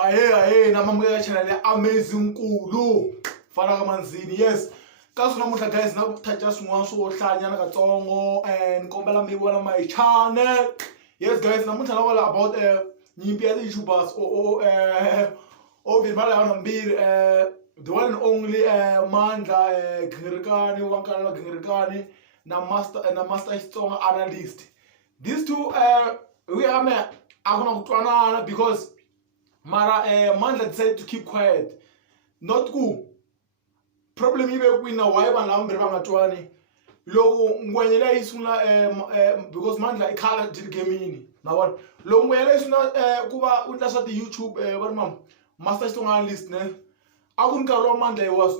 Aye, namamukela channel amazing kulu. Fana ka manzini. Yes. Ka sona motla guys na thatha swin'wana swo hlanyana katsongo and kombela mi vona my channel. Yes guys, namuntlha na wala about nyimpi ya YouTubers o vimala vanambirhi the one and only Mandla Gingirikani wankala Gingirikani na master xitsonga analyst. These two we are akuna kutwanana because mara Mandla decided to keep quiet. Not cool. Problem ibe kwina why vanambirhi vangatwani. Loko ngwenyela isuna because Mandla ikhala gaming nabona lo ngwenyela isuna kuba utla swa the YouTube what mama master xitsonga analyst ne akunkalo Mandla was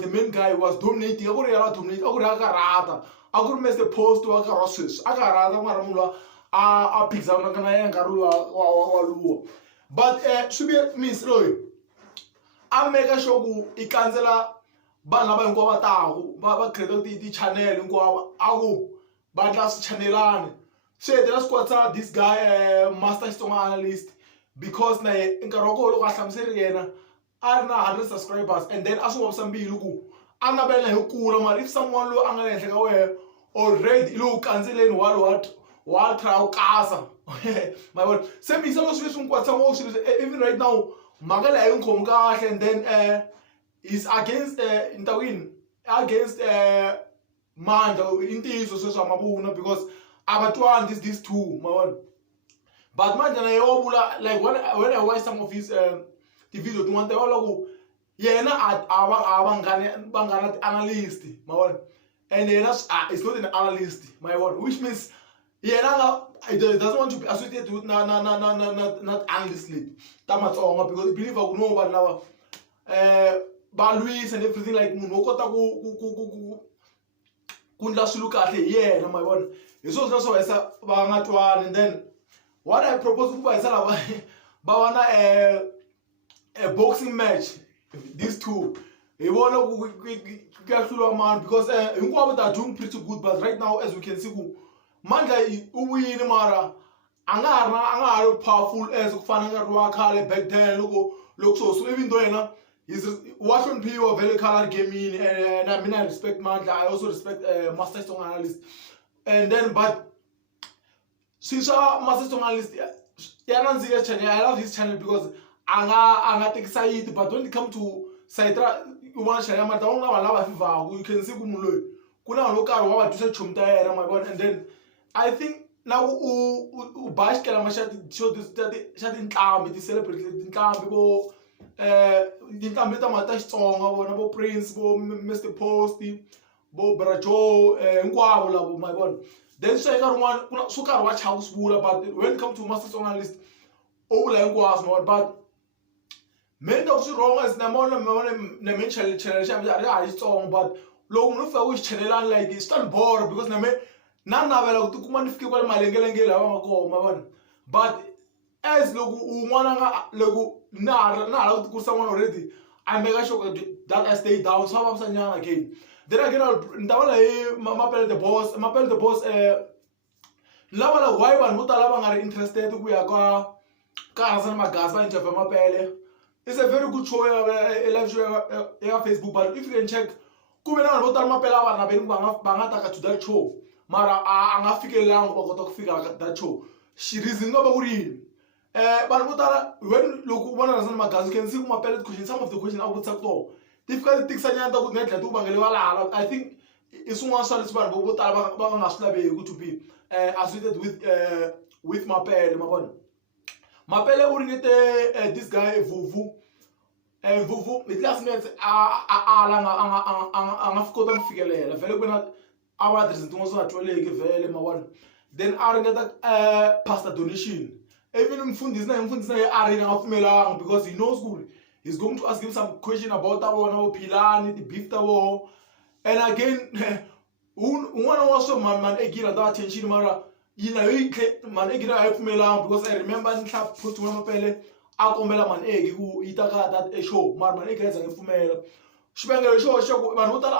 the main guy, was dominating akuri yala dominate akuri akarata akuri mess post wa ka roses akarata ngara mulwa a pizza na kana ya ngaru wa luwo but should be miss loyi a make sure ku ikansela bana ba hinkwavo taku ba create ti channel hinkwavo aku ba tla si channelane so let's quote this guy master xitsonga analyst because na nkarhi wa loko a hlamuseri yena a ri na 100 subscribers and then a swi vavisa mbilu ku a navela hi kula mara if someone lo a nga le henhla ka wena already lo kanzeleni wa try u kasa my word se mi salo swi nkwatsa mo swi even right now magala hi ngom kahle and then is against intawini against Mandla intizo sweswa mabuna because abatwani these two my word but Mandla na yobula like when I watch some of his the video to want to go yena bangana analyst my word and it's not an analyst my word which means yena doesn't want to be associated with not analyst tamatsonga because believe I know about now Luis and everything like munhu kota ku kundla swilo kahle yena my word so esa vangatwani and then what I propose ku va isala ba wana a boxing match these two they wanna get through a man because hinkwavo they are doing pretty good but right now as we can see Mandla uwini mara anga ha powerful as kufana nkarhi wa khale back then loko so even though yena he's watching people very color gaming and I mean I respect Mandla, I also respect master xitsonga analyst and then but since master xitsonga analyst yananzika channel I love his channel because anga take side but when it come to side one channel mata unga lava fiva you can see kumuloyi kuna lokari wa batuse chumta yena my god and then I think now u bash kala mashati show this shati ntlambi ti celebrate ntlambi bo ntlambi ta mata xitsonga bona bo Prince bo Mr Posty bo Brajo hinkwavo lavo my god then so eka rin'wana kuna swo karhi wa chawu swivula but when it come to master xitsonga analyst ovula hinkwaswo but many of the wrong as na men channel xa xitsonga but loko munhu fika ku xichanelani like it's not bored because na me na navela ku tikuma ni fike kwale malengelenge lava nga koma vana but as loko un'wana nga loko na hala ku tikurisa n'wana already I make sure that I stay down swa vavisa nyana again then again ni ta vala hi mapele the boss lava la why vanhu vo tala va nga ri interested ku ya ka rhandzanani magaza interview mapele. It's a very good show live show ya Facebook but if you can check kube na vanhu vo tala mapela vanhu veni va nga ta to that show mara a nga fikelangi va kota ku fika that show reason nga va ku rini vanhu vo tala when loko u vona rhandzanani magaza you can see ku mapele question some of the question a vutisaka toho ti fika ti tikisa nyana ta ku netla ti ku vangele va lala I think i swin'wana swa leswi vanhu vo tala va nga swi laveki to be associated with mapele mavona mapele u ringete this guy Vuvu with last minute anga fikota ku fikelela vele ku na our tin'wana swo nga tweleki vele mavona then a ringeta pastor donation even mfundisi na a ringa nga pfumelanga because he knows good he's going to ask him some question about ta vona vo philani ti beef ta vo and again un'wana wa swo man egira ta attention mara yina yi man egira a pfumelanga because I remember ni hla post wa mapele a kombela man egi ku yita ka that show mara man egi za ngipfumela xivangelo xo vanhu vo tala